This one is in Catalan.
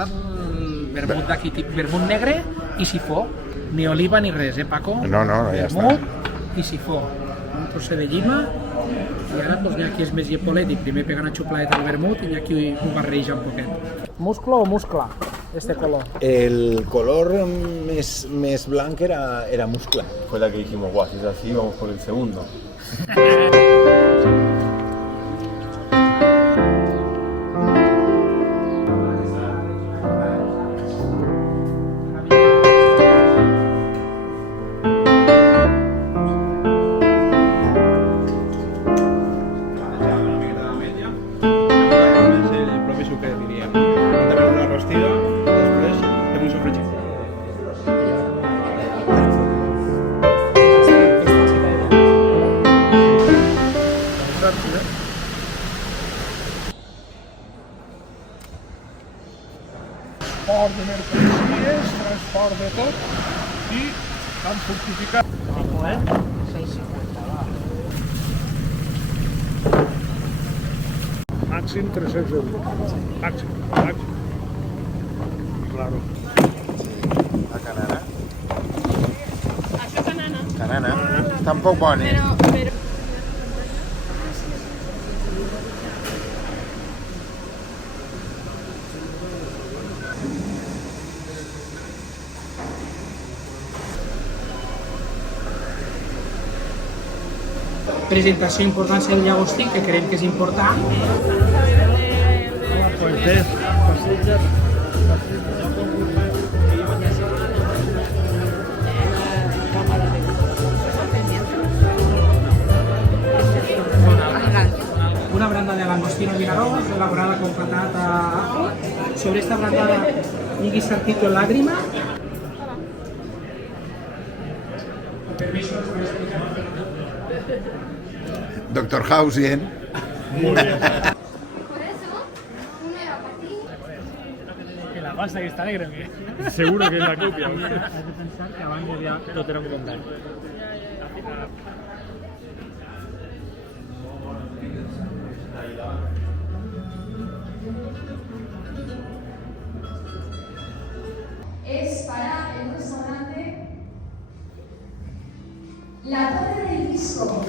estat vermut d'aquí, vermut negre i sifó. Ni oliva ni res, Paco? No, ja està. Vermut i sifó. Un trosset de llima i ara n'hi ha qui és més llepolètic. Primer pega una xuplaeta al vermut i n'hi ha qui ho barreja un poquet. Musclo o muscla, este color? El color més blanc era muscla. Fue la que dijimos, guau, si es así, vamos por el segundo. Transport de mercaderies, transport de tot i tan fortificat. Guapo, 6,50, va. Màxim 300 euros. Màxim. Claro. La canana. Això canana. Canana. Està un poc bona. Però... Presentació i importància del llagostí, que creiem que és important. Una branda de langostino Vinaròs, elaborada con patata ajo. Sobre esta brandada un guisartito en lágrima. Doctor House, bien. Por eso, uno era para ti. Que la pasta que está alegre, ¿o qué? Seguro que es la copia. Has de pensar que abans ja tot era un contat. Es para el restaurante La Torre del Disco.